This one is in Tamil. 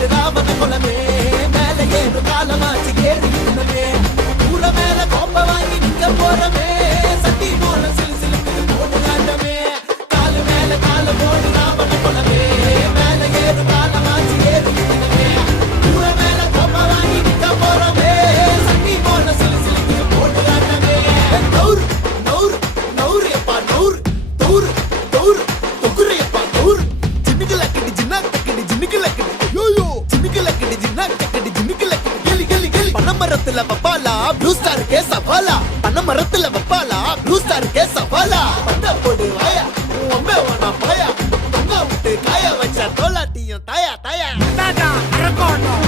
போடு ராவண குலமே மேல ஏறு காலமாச்சு ஏறி குலமே ஊர மேல கோப்ப வாங்கி நிக்க போறமே சட்டி போல சிலு சிலுக்கு போட்டு காட்டமே காலு மேல கால போடு ராவண குலமே மேல ஏறு காலமாச்சு ஏறி குலமே ஊர மேல கோப்ப வாங்கி நிக்க போறமே சட்டி போல சிலு சிலுக்கு போட்டு காட்டமே நௌர் நௌர் நௌர் எப்பா நௌர் தௌர் தௌர் தொகுரையப்பா நௌர் ஜின்னுகளக்கடி ஜின்னாக்கடி ஜின்னுகளக்கடி யோயோ ஜின்னுகளக்கடி ஜின்னாக்கடி ஜின்னுகளக்கடி கெலி கெலி கெலி பனமரத்துல வப்பாலா ப்ளூ ஸ்டார் கே சவாலா பனமரத்துல வப்பாலா ப்ளூ ஸ்டார் கே சவாலா பட்ட போடு வாயா அம்மே வானா பாயா தொங்க விட்டு காய வச்ச தோலாட்டியும் தாயா தாயா தாத்தா அரக்கோணம்